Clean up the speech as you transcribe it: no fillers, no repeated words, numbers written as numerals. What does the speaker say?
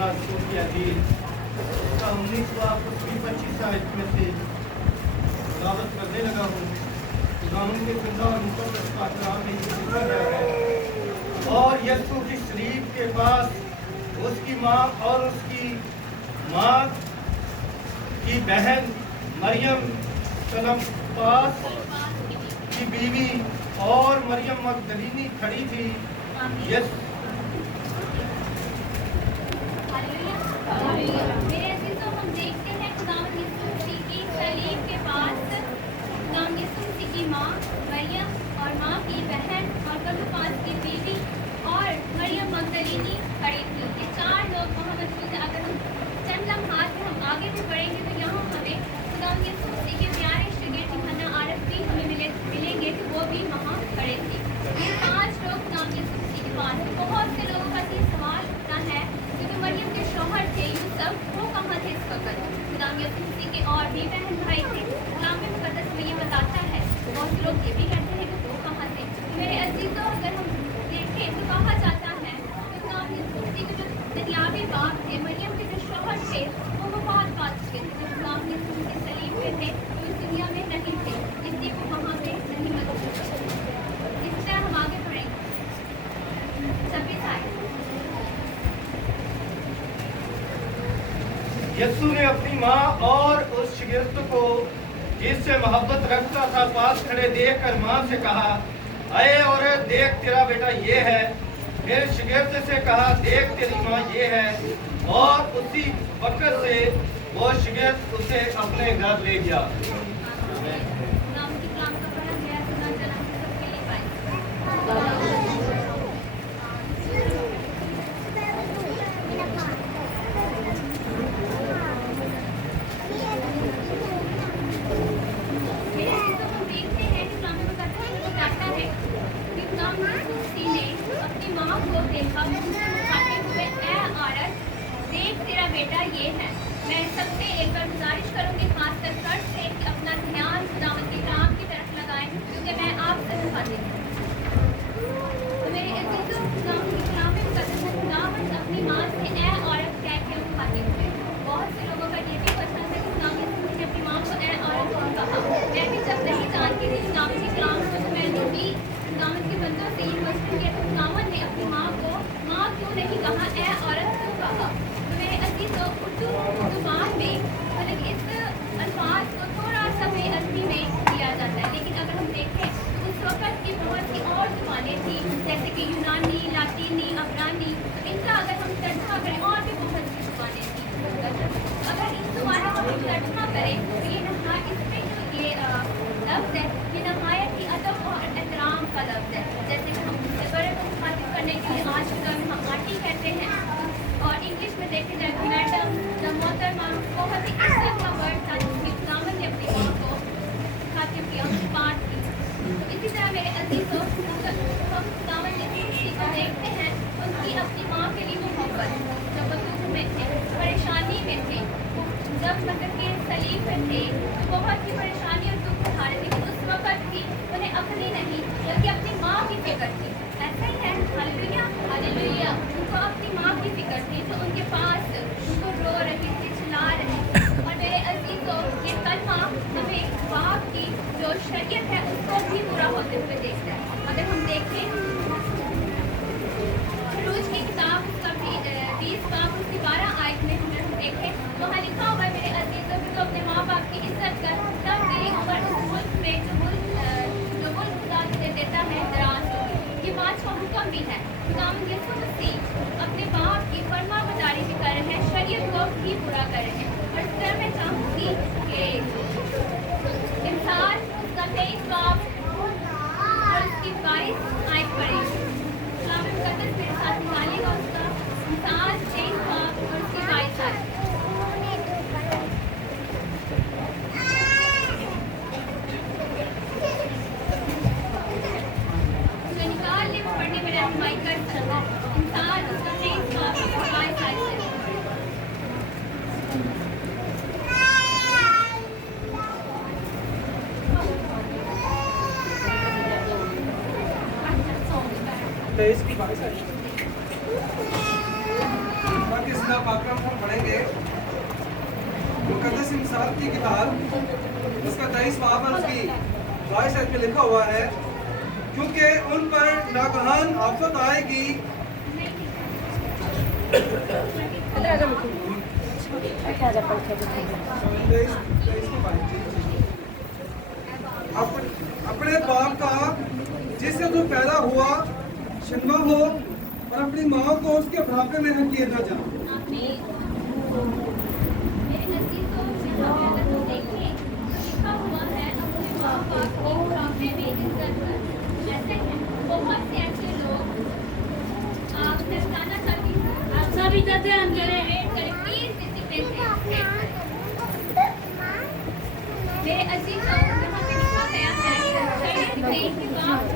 इंशाअल्लाह सूरह हदीद का 19वां 25 आयत में से तिलावत करने लगा हूँ। खुदावंद के जिंदा और मुक़द्दस पाकलाम में ये लिखा गया है, और यीशु की शरीफ के पास उसकी माँ और उसकी माँ की बहन मरियम क्लोपास की बीवी और मरियम मगदलीनी खड़ी थी। मेरे अजीजों, हम देखते हैं खुदावंद यीशु मसीह की सलीब के पास खुदावंद यीशु मसीह की माँ मरियम और माँ की बहन और क्लोपास की बीवी और मरियम मगदलीनी खड़ी थी। ये चार लोग वहाँ मौजूद हैं। अगर हम चंद लम्हात में हम आगे भी बढ़ेंगे तो यहाँ हमें खुदावंद यीशु मसीह के प्यारे शागिर्द यूहन्ना आरफ भी हमें मिलेंगे कि वो भी वहाँ खड़े थे। ये पांच लोग खुदावंद यीशु मसीह के पास हैं। बहुत से लोगों का ये सवाल उठता है कि जो मरियम के शौहर थे यूसुफ, वो कहाँ थे इस वक्त? खुदावंद यीशु मसीह के और भी बहन भाई थे। कलाम मुक़द्दस में ये बताता है। बहुत से लोग ये भी कहते हैं कि वो कहाँ थे। मेरे अजीजों, अगर हम देखें तो कहा जाता है कि खुदावंद यीशु मसीह के जो दुनियावी बाप थे, मरियम के जो शौहर थे, वो वफात पा चुके थे। जब खुदावंद यीशु मसीह सलीब पे थे तो इस दुनिया में नहीं थे, इसलिए वो वहाँ पे नहीं मौजूद थे। इस तरह हम आगे बढ़ेंगे। 26 आयत। यीशु ने अपनी माँ और उस शागिर्द को जिससे मोहब्बत रखता था पास खड़े देखकर माँ से कहा, अये औरत, देख तेरा बेटा ये है। फिर शागिर्द से कहा, देख तेरी माँ ये है। और उसी वक्त से वो शागिर्द उसे अपने घर ले गया। नाम की कलाम का पढ़ा गया, सुना चला सबके लिए पाए। मेरे अजीजों, हम देखते हैं कि कलाम में बताता है कि खुदावंद यीशु मसीह ने अपनी माँ को देखा, उनसे मुखातिब हुए, ऐ औरत, देख तेरा बेटा ये है। मैं सबसे एक बार गुजारिश करूंगी, खासकर कर से, कि अपना ध्यान खुदावंद के कलाम की तरफ लगाएं, क्योंकि मैं आपसे मुखातिब हूँ। तो मेरे अजीजों, खुदावंद के कलाम में मुक़द्दस में खुदावंद अपनी माँ से ऐ औरत कह के मुखातिब हुए। बहुत से लोगों का ये भी पसंद है कि खुदावंद यीशु मसीह ने अपनी माँ को ऐ औरत क्यों कहा। मैं भी जब नहीं जानती थी खुदावंद के कलाम को, तो मैंने भी खुदावंद के बंदों से ये क्वेश्चन किया कि खुदावंद ने अपनी माँ को माँ क्यों नहीं कहा, ऐ औरत क्यों कहा। तो मेरे अजीजों, उर्दू जुबान में मतलब इस अल्फाज को थोड़ा सा बेअदबी में किया जाता है, लेकिन अगर हम देखें तो उस वक़्त की बहुत सी और ज़ुबानें थी, जैसे कि यूनानी, लातीनी, अबरानी। तो इनका अगर हम तर्जमा करें, और भी बहुत सी ज़ुबानें थी। अगर इन ज़ुबानों का हम तर्जमा करें तो ये इसमें जो ये लफ्ज़ है, ये नहायत ही अदब और एहतराम का लफ्ज़ है। जैसे कि हम बड़े को मुखातिब करने के लिए आज के दौर में हम आंटी कहते हैं, और इंग्लिश में देखे जाए मैडम या मोहतरमा, बहुत ही इज्जत का वर्ड था जिसमें खुदावंद ने अपनी माँ को मुखातिब किया, उनकी बात की। तो इसी तरह मेरे अजीजों, हम खुदावंद यीशु मसीह को देखते हैं, उनकी अपनी माँ के लिए मोहब्बत। जब वो दुख में थे, परेशानी में थे, जब मतलब के सलीब पे थे, तो बहुत ही परेशानी और दुख उठा रहे थे, लेकिन उस वक़्त भी उन्हें अपनी नहीं बल्कि अपनी माँ की फिक्र थी। ऐसा ही है, हालेलुया हालेलुया। उनको अपनी माँ की फिक्र थी, तो उनके पास उनको रो रही थी, चिल्ला रही थी। और मेरे अजीजों, ये कलमा हमें बाप की जो शरीयत है उसको भी पूरा होते हुए देखता है। अगर हम देखें खरूज की किताब उसका 20 बाब उसकी 12 आयत में हम देखें, वहाँ लिखा हुआ है, मेरे अजीजों, कि तो अपने माँ बाप की इज्जत कर, तब तेरी उम्र उस मुल्क में जो मुल्क खुदा तुझे देता है दराज होगी। ये 5वां हुक्म भी है। खुदावंद यीशु मसीह अपने बाप की फरमा बरदारी भी कर रहे हैं, शरीयत को भी पूरा कर रहे हैं। और इस तरह मैं चाहूँगी कि इंसान उसका 23 बाब और उसकी 22 आयत पढ़ेगी। कलाम मुक़द्दस मेरे साथ निकालेगा उसका इंसान 23 बाब और उसकी 22 आयत। जो निकाल ले वो पढ़ने में रहनुमाई कर सकता है। इंसान उसका 23 बाब और 22 आयत से इसकी बात है वाक़या हम पढ़ेंगे मुक़द्दस इंसान की किताब उसका 23 बाब और उसकी 22 आयत में लिखा हुआ है, क्योंकि उन पर नागहान आफत आएगी। अपने बाप का जिससे तू पैदा हुआ शर्मा हो और अपनी माँ को उसके बुढ़ापे में हकीर न जा। मेरे नज़दीकों यहाँ पे अगर हम देखें तो लिखा हुआ है अपने माँ बाप की बुढ़ापे में इज्जत कर। ऐसे हैं बहुत से ऐसे लोग, मैं बताना चाहती हूँ आप सब इज्जत अंदर है